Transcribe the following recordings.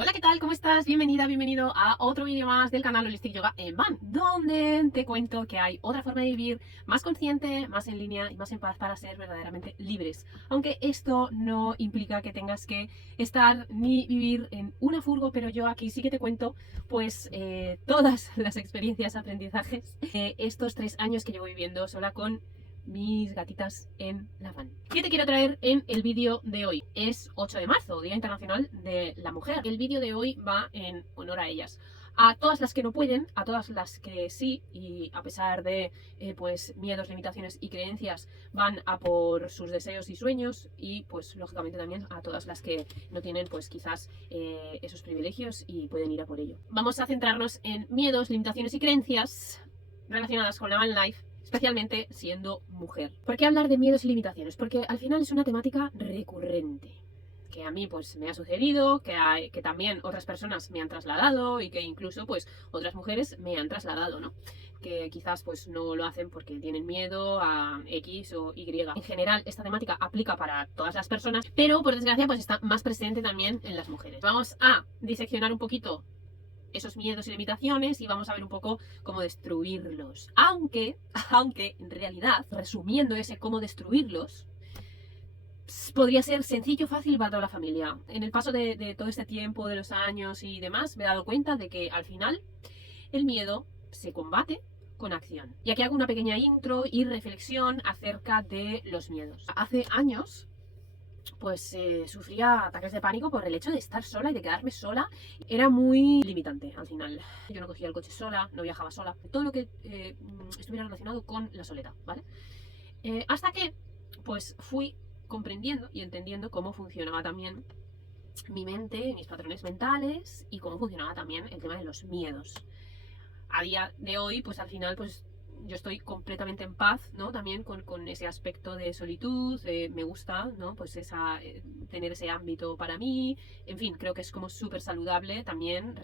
Hola, ¿qué tal? ¿Cómo estás? Bienvenida, bienvenido a otro vídeo más del canal Holistic Yoga en Van, donde te cuento que hay otra forma de vivir más consciente, más en línea y más en paz para ser verdaderamente libres. Aunque esto no implica que tengas que estar ni vivir en una furgo, pero yo aquí sí que te cuento pues todas las experiencias, aprendizajes de estos 3 años que llevo viviendo sola con mis gatitas en la van. ¿Qué te quiero traer en el vídeo de hoy? Es 8 de marzo, Día Internacional de la Mujer. El vídeo de hoy va en honor a ellas. A todas las que no pueden, a todas las que sí, y a pesar de pues miedos, limitaciones y creencias, van a por sus deseos y sueños, y pues lógicamente también a todas las que no tienen pues quizás esos privilegios y pueden ir a por ello. Vamos a centrarnos en miedos, limitaciones y creencias relacionadas con la van life, especialmente siendo mujer. ¿Por qué hablar de miedos y limitaciones? Porque al final es una temática recurrente, que a mí pues me ha sucedido, que también otras personas me han trasladado y que incluso pues otras mujeres me han trasladado, ¿no? Que quizás pues no lo hacen porque tienen miedo a X o Y. En general esta temática aplica para todas las personas, pero por desgracia pues está más presente también en las mujeres. Vamos a diseccionar un poquito esos miedos y limitaciones y vamos a ver un poco cómo destruirlos. Aunque en realidad, resumiendo ese cómo destruirlos, podría ser sencillo, fácil para toda la familia. En el paso de todo este tiempo, de los años y demás, me he dado cuenta de que al final el miedo se combate con acción. Y aquí hago una pequeña intro y reflexión acerca de los miedos. Hace años pues sufría ataques de pánico por el hecho de estar sola y de quedarme sola. Era muy limitante al final. Yo no cogía el coche sola, no viajaba sola, todo lo que estuviera relacionado con la soledad, ¿vale? Hasta que pues fui comprendiendo y entendiendo cómo funcionaba también mi mente, mis patrones mentales y cómo funcionaba también el tema de los miedos. A día de hoy, pues al final, pues yo estoy completamente en paz, ¿no? También con ese aspecto de solitud, me gusta, ¿no? Pues tener ese ámbito para mí, en fin, creo que es como súper saludable también,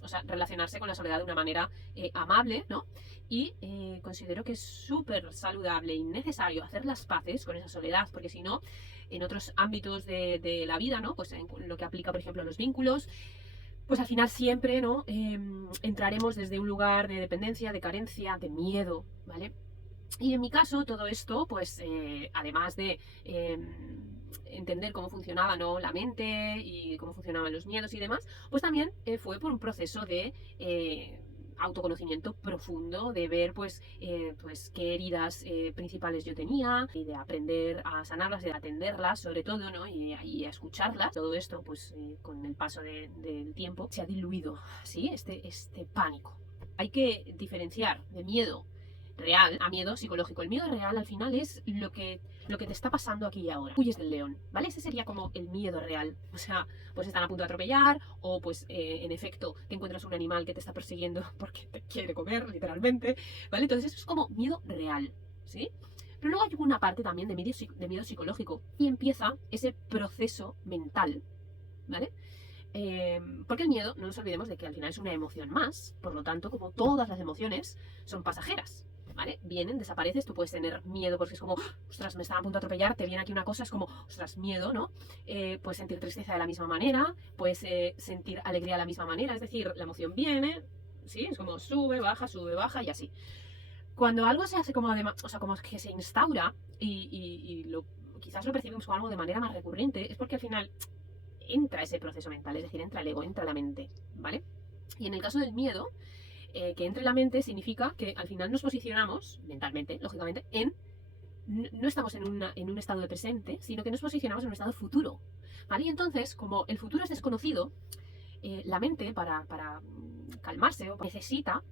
o sea, relacionarse con la soledad de una manera amable, ¿no? Y considero que es súper saludable y necesario hacer las paces con esa soledad, porque si no, en otros ámbitos de la vida, ¿no? Pues en lo que aplica, por ejemplo, a los vínculos, pues al final siempre, ¿no? Entraremos desde un lugar de dependencia, de carencia, de miedo, ¿vale? Y en mi caso, todo esto, pues además de entender cómo funcionaba, ¿no? La mente y cómo funcionaban los miedos y demás, pues también fue por un proceso de autoconocimiento profundo, de ver pues qué heridas principales yo tenía y de aprender a sanarlas, de atenderlas sobre todo, ¿no? Y a escucharlas. Todo esto pues con el paso del tiempo se ha diluido, ¿sí? Este pánico. Hay que diferenciar de miedo real a miedo psicológico. El miedo real al final es lo que te está pasando aquí y ahora. Huyes del león, ¿vale? Ese sería como el miedo real. O sea, pues están a punto de atropellar o pues en efecto te encuentras un animal que te está persiguiendo porque te quiere comer, literalmente, ¿vale? Entonces eso es como miedo real, ¿sí? Pero luego hay una parte también de miedo psicológico y empieza ese proceso mental, ¿vale? Porque el miedo, no nos olvidemos de que al final es una emoción más, por lo tanto, como todas las emociones, son pasajeras, ¿vale? Vienen, desapareces, tú puedes tener miedo porque es como, ostras, me están a punto de atropellar, te viene aquí una cosa, es como, ostras, miedo, ¿no? Puedes sentir tristeza de la misma manera, puedes sentir alegría de la misma manera, es decir, la emoción viene, ¿sí? Es como sube, baja y así. Cuando algo se hace como, o sea, como que se instaura y quizás lo percibimos como algo de manera más recurrente, es porque al final entra ese proceso mental, es decir, entra el ego, entra la mente, ¿vale? Y en el caso del miedo, que entre la mente significa que al final nos posicionamos, mentalmente, lógicamente, no estamos en un estado de presente, sino que nos posicionamos en un estado futuro, ¿vale? Y entonces, como el futuro es desconocido, la mente, para calmarse, necesita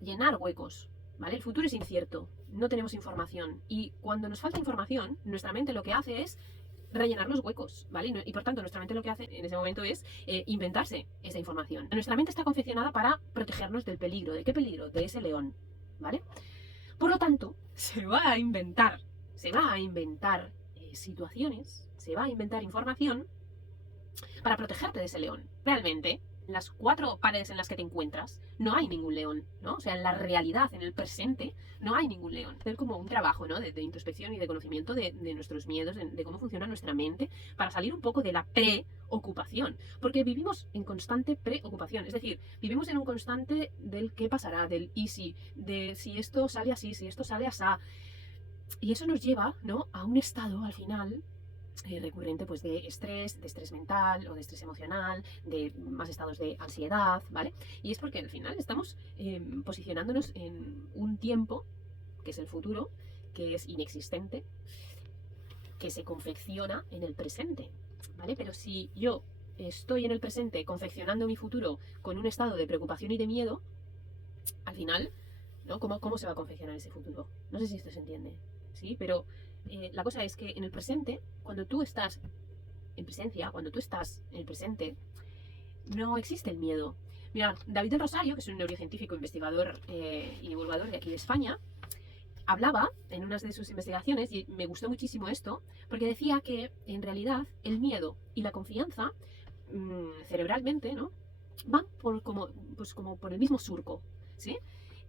llenar huecos, ¿vale? El futuro es incierto, no tenemos información, y cuando nos falta información, nuestra mente lo que hace es rellenar los huecos, ¿vale? Y por tanto, nuestra mente lo que hace en ese momento es inventarse esa información. Nuestra mente está confeccionada para protegernos del peligro. ¿De qué peligro? De ese león, ¿vale? Por lo tanto, se va a inventar situaciones, se va a inventar información para protegerte de ese león. Realmente, las 4 paredes en las que te encuentras, no hay ningún león, ¿no? O sea, en la realidad, en el presente, no hay ningún león. Hacer como un trabajo, ¿no? De introspección y de conocimiento de nuestros miedos, de cómo funciona nuestra mente, para salir un poco de la preocupación. Porque vivimos en constante preocupación. Es decir, vivimos en un constante del qué pasará, del y si, de si esto sale así, si esto sale así. Y eso nos lleva, ¿no? A un estado, al final, recurrente pues de estrés mental o de estrés emocional, de más estados de ansiedad, ¿vale? Y es porque al final estamos posicionándonos en un tiempo, que es el futuro, que es inexistente, que se confecciona en el presente, ¿vale? Pero si yo estoy en el presente confeccionando mi futuro con un estado de preocupación y de miedo, al final, ¿no? ¿Cómo se va a confeccionar ese futuro? No sé si esto se entiende, ¿sí? Pero la cosa es que en el presente, cuando tú estás en presencia, cuando tú estás en el presente, no existe el miedo. Mira, David del Rosario, que es un neurocientífico, investigador y divulgador de aquí de España, hablaba en unas de sus investigaciones, y me gustó muchísimo esto, porque decía que en realidad el miedo y la confianza cerebralmente, ¿no? Van como por el mismo surco, ¿sí?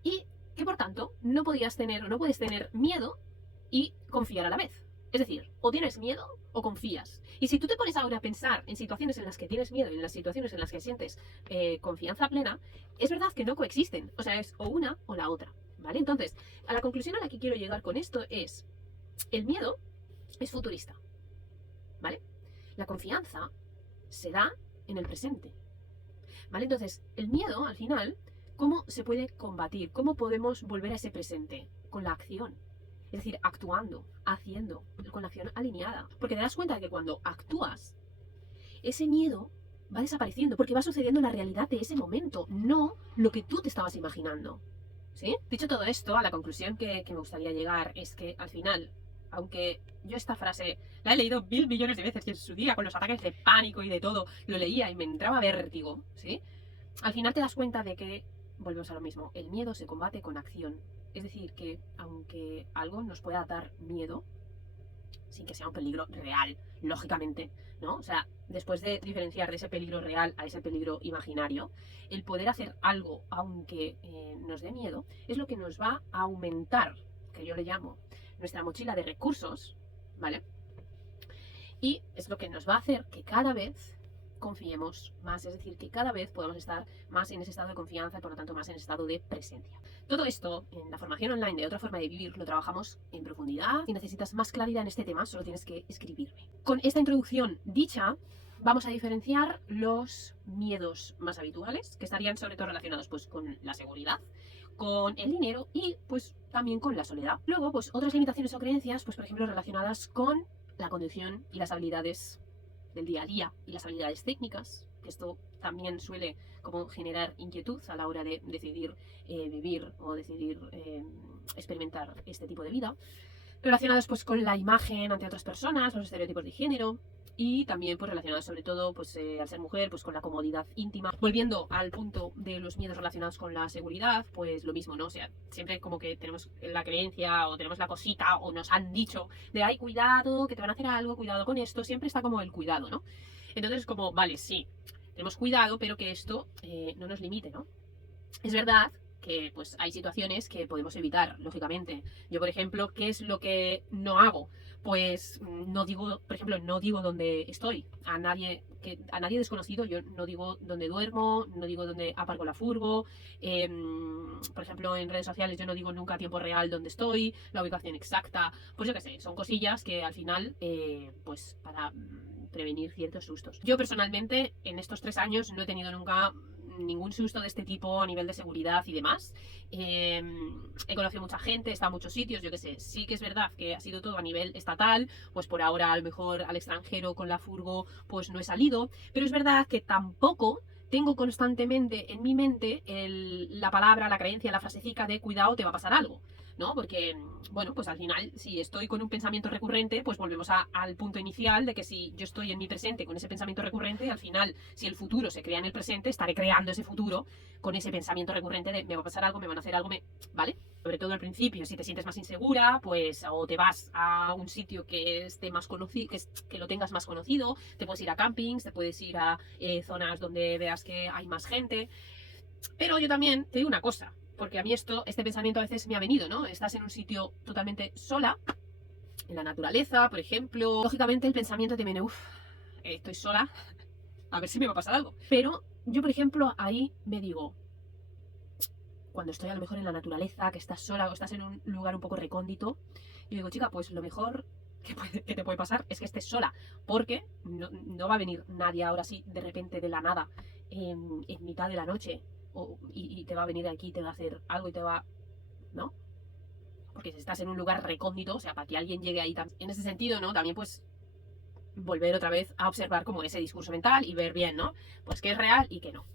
Y que por tanto no podías tener o no puedes tener miedo y confiar a la vez. Es decir, o tienes miedo o confías. Y si tú te pones ahora a pensar en situaciones en las que tienes miedo y en las situaciones en las que sientes confianza plena, es verdad que no coexisten. O sea, es o una o la otra. ¿Vale? Entonces, a la conclusión a la que quiero llegar con esto es, el miedo es futurista. ¿Vale? La confianza se da en el presente. ¿Vale? Entonces, el miedo, al final, ¿cómo se puede combatir? ¿Cómo podemos volver a ese presente? Con la acción. Es decir, actuando, haciendo, con la acción alineada. Porque te das cuenta de que cuando actúas, ese miedo va desapareciendo, porque va sucediendo en la realidad de ese momento, no lo que tú te estabas imaginando. ¿Sí? Dicho todo esto, a la conclusión que me gustaría llegar es que al final, aunque yo esta frase la he leído 1000 millones de veces y en su día con los ataques de pánico y de todo lo leía y me entraba vértigo, ¿sí? Al final te das cuenta de que volvemos a lo mismo, el miedo se combate con acción. Es decir, que aunque algo nos pueda dar miedo, sin que sea un peligro real, lógicamente, ¿no? O sea, después de diferenciar de ese peligro real a ese peligro imaginario, el poder hacer algo, aunque nos dé miedo, es lo que nos va a aumentar, que yo le llamo nuestra mochila de recursos, ¿vale? Y es lo que nos va a hacer que cada vez confiemos más, es decir, que cada vez podamos estar más en ese estado de confianza y por lo tanto más en ese estado de presencia. Todo esto en la formación online de Otra Forma de Vivir lo trabajamos en profundidad. Si necesitas más claridad en este tema, solo tienes que escribirme. Con esta introducción dicha, vamos a diferenciar los miedos más habituales, que estarían sobre todo relacionados pues, con la seguridad, con el dinero y pues también con la soledad. Luego, pues otras limitaciones o creencias, pues por ejemplo relacionadas con la conducción y las habilidades del día a día y las habilidades técnicas, que esto también suele como generar inquietud a la hora de decidir vivir o decidir experimentar este tipo de vida, relacionados pues con la imagen ante otras personas, los estereotipos de género y también pues relacionados sobre todo pues al ser mujer pues con la comodidad íntima. Volviendo al punto de los miedos relacionados con la seguridad, pues lo mismo, ¿no? O sea, siempre como que tenemos la creencia o tenemos la cosita o nos han dicho de ay, cuidado, que te van a hacer algo, cuidado con esto, siempre está como el cuidado, ¿no? Entonces como, vale, sí, tenemos cuidado, pero que esto no nos limite, ¿no? Es verdad que pues hay situaciones que podemos evitar, lógicamente. Yo, por ejemplo, ¿qué es lo que no hago? Pues no digo, por ejemplo, no digo dónde estoy. A nadie desconocido, yo no digo dónde duermo, no digo dónde aparco la furgo. Por ejemplo, en redes sociales yo no digo nunca a tiempo real dónde estoy, la ubicación exacta. Pues yo qué sé, son cosillas que al final, pues para prevenir ciertos sustos. Yo personalmente, en estos 3 años, no he tenido nunca ningún susto de este tipo a nivel de seguridad y demás. He conocido mucha gente, he estado en muchos sitios, yo qué sé. Sí que es verdad que ha sido todo a nivel estatal, pues por ahora a lo mejor al extranjero con la furgo pues no he salido, pero es verdad que tampoco tengo constantemente en mi mente la palabra, la creencia, la frasecica de cuidado, te va a pasar algo. ¿no? Porque, bueno, pues al final, si estoy con un pensamiento recurrente, pues volvemos al punto inicial de que si yo estoy en mi presente con ese pensamiento recurrente, al final, si el futuro se crea en el presente, estaré creando ese futuro con ese pensamiento recurrente de me va a pasar algo, me van a hacer algo, ¿vale? Sobre todo al principio, si te sientes más insegura, pues o te vas a un sitio que esté más conocido, que lo tengas más conocido, te puedes ir a campings, te puedes ir a zonas donde veas que hay más gente. Pero yo también te digo una cosa, porque a mí este pensamiento a veces me ha venido, ¿no? Estás en un sitio totalmente sola, en la naturaleza, por ejemplo. Lógicamente el pensamiento te viene, uff, estoy sola, a ver si me va a pasar algo. Pero yo, por ejemplo, ahí me digo, cuando estoy a lo mejor en la naturaleza, que estás sola o estás en un lugar un poco recóndito, yo digo, chica, pues lo mejor que te puede pasar es que estés sola, porque no va a venir nadie ahora sí, de repente, de la nada, en mitad de la noche, y te va a venir aquí, te va a hacer algo y te va... ¿no? Porque si estás en un lugar recóndito, o sea, para que alguien llegue ahí, en ese sentido, ¿no? También pues volver otra vez a observar como ese discurso mental y ver bien, ¿no? Pues qué es real y qué no.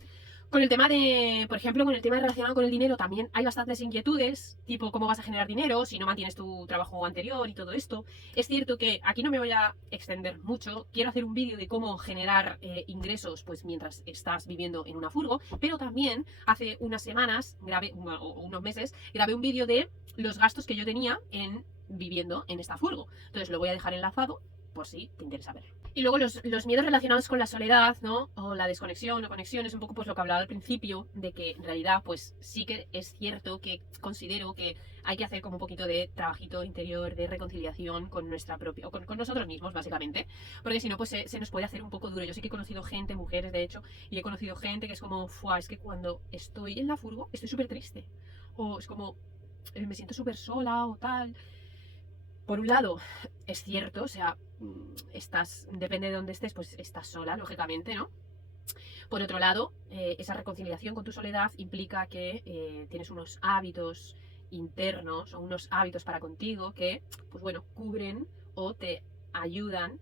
Con el tema de, por ejemplo, con el tema relacionado con el dinero también hay bastantes inquietudes, tipo cómo vas a generar dinero si no mantienes tu trabajo anterior y todo esto. Es cierto que aquí no me voy a extender mucho, quiero hacer un vídeo de cómo generar ingresos pues mientras estás viviendo en una furgo, pero también hace unas semanas, o unos meses, grabé un vídeo de los gastos que yo tenía en viviendo en esta furgo. Entonces lo voy a dejar enlazado por si te interesa verlo. Y luego los miedos relacionados con la soledad, ¿no? O la desconexión o conexión, es un poco pues lo que hablaba al principio, de que en realidad pues sí que es cierto que considero que hay que hacer como un poquito de trabajito interior, de reconciliación con nuestra propia, o con nosotros mismos básicamente, porque si no pues se nos puede hacer un poco duro. Yo sí que he conocido gente, mujeres de hecho, y he conocido gente que es como, es que cuando estoy en la furgo estoy súper triste, o es como, me siento súper sola o tal. Por un lado, es cierto, o sea, depende de dónde estés, pues estás sola, lógicamente, ¿no? Por otro lado, esa reconciliación con tu soledad implica que tienes unos hábitos internos o unos hábitos para contigo que, pues bueno, cubren o te ayudan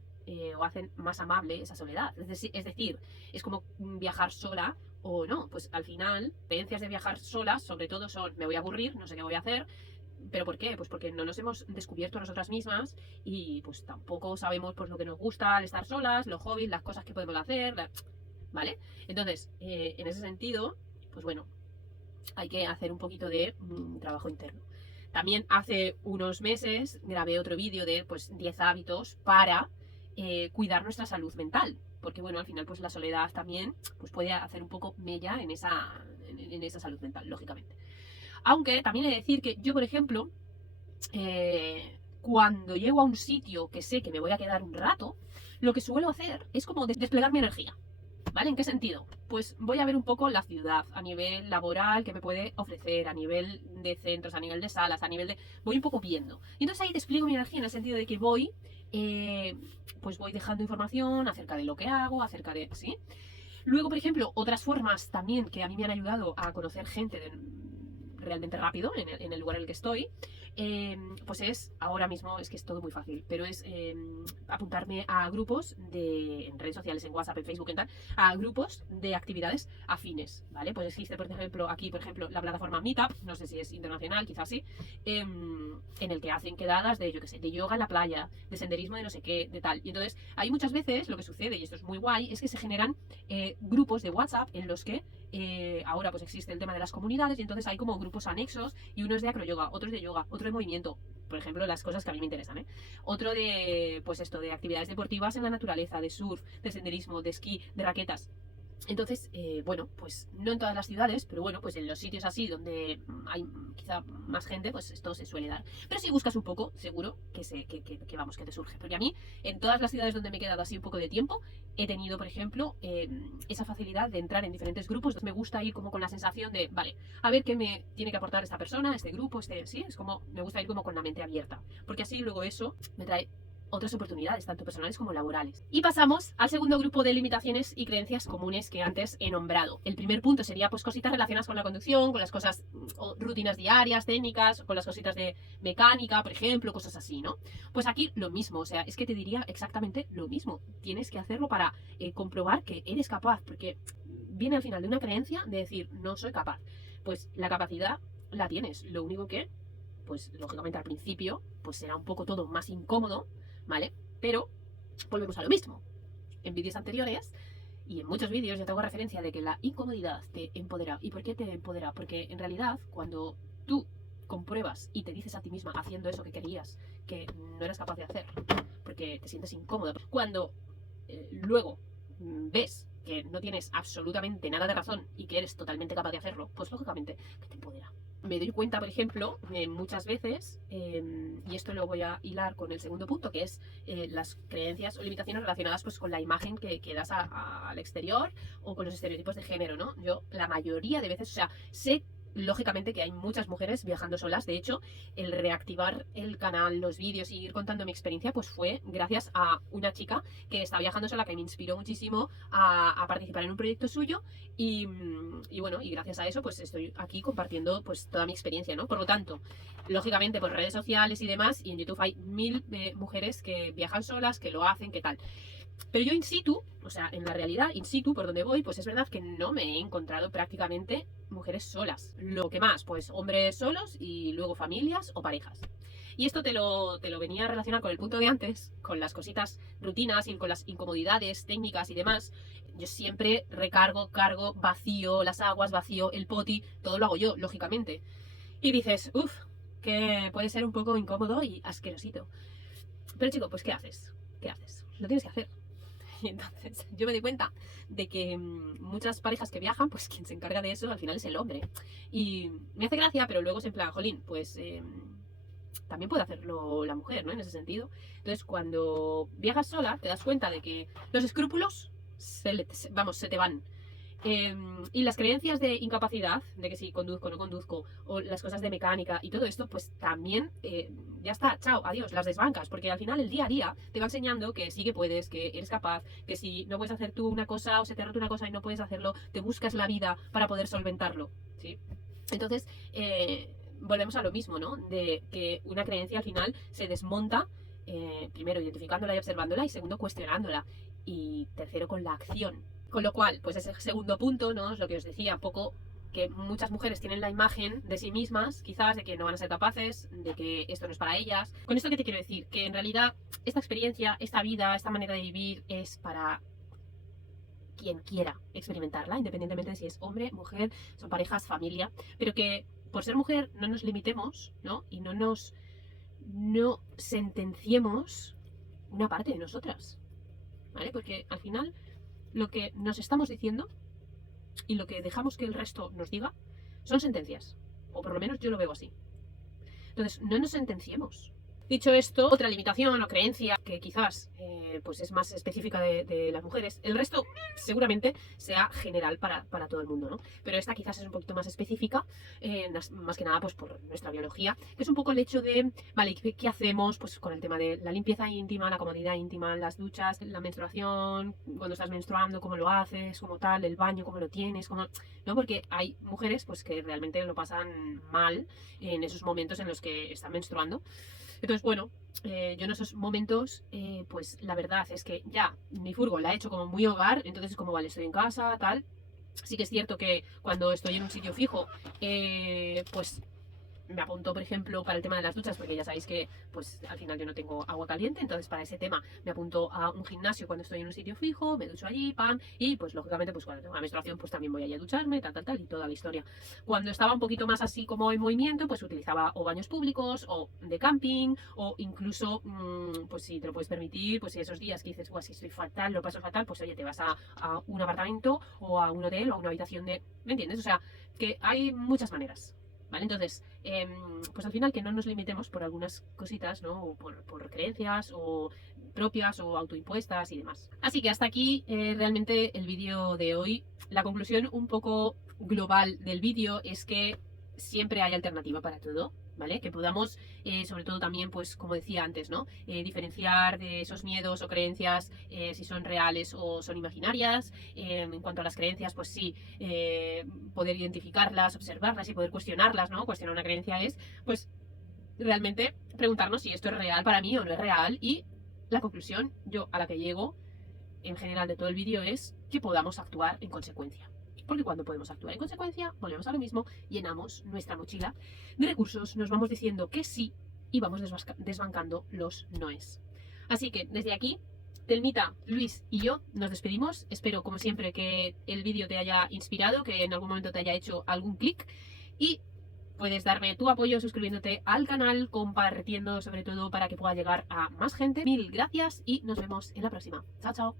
o hacen más amable esa soledad. Es decir, es como viajar sola o no. Pues al final, creencias de viajar sola, sobre todo son, me voy a aburrir, no sé qué voy a hacer. ¿Pero por qué? Pues porque no nos hemos descubierto a nosotras mismas y pues tampoco sabemos pues lo que nos gusta al estar solas, los hobbies, las cosas que podemos hacer, ¿vale? Entonces, en ese sentido, pues bueno, hay que hacer un poquito de trabajo interno. También hace unos meses grabé otro vídeo de pues 10 hábitos para cuidar nuestra salud mental. Porque bueno, al final pues la soledad también pues puede hacer un poco mella en esa salud mental, lógicamente. Aunque también he de decir que yo, por ejemplo, cuando llego a un sitio que sé que me voy a quedar un rato, lo que suelo hacer es como desplegar mi energía. ¿Vale? ¿En qué sentido? Pues voy a ver un poco la ciudad a nivel laboral que me puede ofrecer, a nivel de centros, a nivel de salas, a nivel de... Voy un poco viendo. Y entonces ahí despliego mi energía en el sentido de que pues voy dejando información acerca de lo que hago, acerca de... ¿Sí? Luego, por ejemplo, otras formas también que a mí me han ayudado a conocer gente realmente rápido en el lugar en el que estoy, pues ahora mismo es que es todo muy fácil, pero es apuntarme a grupos en redes sociales, en WhatsApp, en Facebook, en tal, a grupos de actividades afines, ¿vale? Pues existe, por ejemplo, aquí, por ejemplo, la plataforma Meetup, no sé si es internacional, quizás sí, en el que hacen quedadas de, yo qué sé, de yoga en la playa, de senderismo de no sé qué, de tal. Y entonces, hay muchas veces lo que sucede, y esto es muy guay, es que se generan grupos de WhatsApp en los que ahora pues existe el tema de las comunidades y entonces hay como grupos anexos y uno es de acroyoga, otro es de yoga, otro de movimiento, por ejemplo, las cosas que a mí me interesan, otro de, pues esto, de actividades deportivas en la naturaleza, de surf, de senderismo, de esquí, de raquetas. Entonces, bueno, pues no en todas las ciudades, pero bueno, pues en los sitios así donde hay quizá más gente, pues esto se suele dar. Pero si buscas un poco, seguro que vamos, que te surge. Porque a mí, en todas las ciudades donde me he quedado así un poco de tiempo, he tenido, por ejemplo, esa facilidad de entrar en diferentes grupos. Entonces me gusta ir como con la sensación de, vale, a ver qué me tiene que aportar esta persona, este grupo, sí, es como, me gusta ir como con la mente abierta. Porque así luego eso me trae otras oportunidades, tanto personales como laborales. Y pasamos al segundo grupo de limitaciones y creencias comunes que antes he nombrado. El primer punto sería pues cositas relacionadas con la conducción, con las cosas o rutinas diarias, técnicas, con las cositas de mecánica, por ejemplo, cosas así, ¿no? Pues aquí lo mismo, o sea, es que te diría exactamente lo mismo. Tienes que hacerlo para comprobar que eres capaz, porque viene al final de una creencia de decir, no soy capaz. Pues la capacidad la tienes, lo único que pues lógicamente al principio, pues será un poco todo más incómodo, ¿vale? Pero volvemos a lo mismo. En vídeos anteriores y en muchos vídeos yo te hago referencia de que la incomodidad te empodera. ¿Y por qué te empodera? Porque en realidad cuando tú compruebas y te dices a ti misma haciendo eso que querías que no eras capaz de hacer, porque te sientes incómoda, cuando luego ves que no tienes absolutamente nada de razón y que eres totalmente capaz de hacerlo, pues lógicamente que te empodera. Me doy cuenta, por ejemplo, muchas veces, y esto lo voy a hilar con el segundo punto, que es las creencias o limitaciones relacionadas pues, con la imagen que das al exterior o con los estereotipos de género, ¿no? Yo la mayoría de veces, o sea, sé lógicamente que hay muchas mujeres viajando solas. De hecho, el reactivar el canal, los vídeos y ir contando mi experiencia, pues fue gracias a una chica que está viajando sola, que me inspiró muchísimo a participar en un proyecto suyo y bueno, y gracias a eso pues estoy aquí compartiendo pues toda mi experiencia, ¿no? Por lo tanto, lógicamente por redes sociales y demás, y en YouTube hay 1000 mujeres que viajan solas, que lo hacen, que tal. Pero yo in situ, o sea, en la realidad, in situ, por donde voy, pues es verdad que no me he encontrado prácticamente mujeres solas. Lo que más, pues hombres solos y luego familias o parejas. Y esto te lo venía a relacionar con el punto de antes, con las cositas rutinas y con las incomodidades técnicas y demás. Yo siempre recargo, cargo, vacío las aguas, vacío el poti, todo lo hago yo, lógicamente. Y dices, uff, que puede ser un poco incómodo y asquerosito. Pero chico, pues ¿qué haces? ¿Qué haces? Lo tienes que hacer. Y entonces yo me di cuenta de que muchas parejas que viajan, pues quien se encarga de eso al final es el hombre. Y me hace gracia, pero luego es en plan, jolín, pues también puede hacerlo la mujer, ¿no? En ese sentido. Entonces cuando viajas sola te das cuenta de que los escrúpulos se te van. Y las creencias de incapacidad, de que si conduzco o no conduzco, o las cosas de mecánica y todo esto, pues también ya está, chao, adiós, las desbancas, porque al final el día a día te va enseñando que sí que puedes, que eres capaz, que si no puedes hacer tú una cosa o se te ha roto una cosa y no puedes hacerlo, te buscas la vida para poder solventarlo, ¿sí? Entonces, volvemos a lo mismo, ¿no? De que una creencia al final se desmonta, primero identificándola y observándola, y segundo cuestionándola, y tercero con la acción. Con lo cual, pues ese segundo punto, ¿no? Es lo que os decía, un poco que muchas mujeres tienen la imagen de sí mismas, quizás, de que no van a ser capaces, de que esto no es para ellas. ¿Con esto qué te quiero decir? Que en realidad esta experiencia, esta vida, esta manera de vivir es para quien quiera experimentarla, independientemente de si es hombre, mujer, son parejas, familia, pero que por ser mujer no nos limitemos, ¿no? Y no sentenciemos una parte de nosotras, ¿vale? Porque al final lo que nos estamos diciendo y lo que dejamos que el resto nos diga son sentencias, o por lo menos yo lo veo así. Entonces, no nos sentenciemos. Dicho esto, otra limitación o creencia que quizás pues es más específica de las mujeres, el resto seguramente sea general para todo el mundo, ¿no? Pero esta quizás es un poquito más específica, más que nada pues por nuestra biología, que es un poco el hecho de, vale, ¿qué hacemos pues con el tema de la limpieza íntima, la comodidad íntima, las duchas, la menstruación, cuando estás menstruando, cómo lo haces, como tal, el baño, cómo lo tienes, cómo... ¿no? Porque hay mujeres pues que realmente lo pasan mal en esos momentos en los que están menstruando. Entonces, bueno, yo en esos momentos, pues la verdad es que ya mi furgo la he hecho como muy hogar, entonces es como, vale, estoy en casa, tal. Sí que es cierto que cuando estoy en un sitio fijo, pues me apunto, por ejemplo, para el tema de las duchas, porque ya sabéis que pues al final yo no tengo agua caliente, entonces para ese tema me apunto a un gimnasio cuando estoy en un sitio fijo, me ducho allí, pam, y pues lógicamente pues cuando tengo la menstruación pues también voy allí a ducharme, tal, y toda la historia. Cuando estaba un poquito más así como en movimiento, pues utilizaba o baños públicos, o de camping, o incluso, pues si te lo puedes permitir, pues si esos días que dices, si estoy fatal, lo paso fatal, pues oye, te vas a un apartamento, o a un hotel, o a una habitación de... ¿Me entiendes? O sea, que hay muchas maneras. ¿Vale? Entonces, pues al final que no nos limitemos por algunas cositas, ¿no? O por creencias o propias o autoimpuestas y demás. Así que hasta aquí realmente el vídeo de hoy. La conclusión un poco global del vídeo es que siempre hay alternativa para todo, ¿vale? Que podamos, sobre todo también, pues como decía antes, ¿no? Diferenciar de esos miedos o creencias si son reales o son imaginarias. En cuanto a las creencias, pues sí, poder identificarlas, observarlas y poder cuestionarlas, ¿no? Cuestionar una creencia es, pues, realmente preguntarnos si esto es real para mí o no es real. Y la conclusión, yo a la que llego, en general de todo el vídeo, es que podamos actuar en consecuencia. porque cuando podemos actuar en consecuencia, volvemos a lo mismo, llenamos nuestra mochila de recursos, nos vamos diciendo que sí y vamos desbancando los noes. Así que desde aquí, Telmita, Luis y yo nos despedimos. Espero, como siempre, que el vídeo te haya inspirado, que en algún momento te haya hecho algún clic y puedes darme tu apoyo suscribiéndote al canal, compartiendo sobre todo para que pueda llegar a más gente. Mil gracias y nos vemos en la próxima. Chao, chao.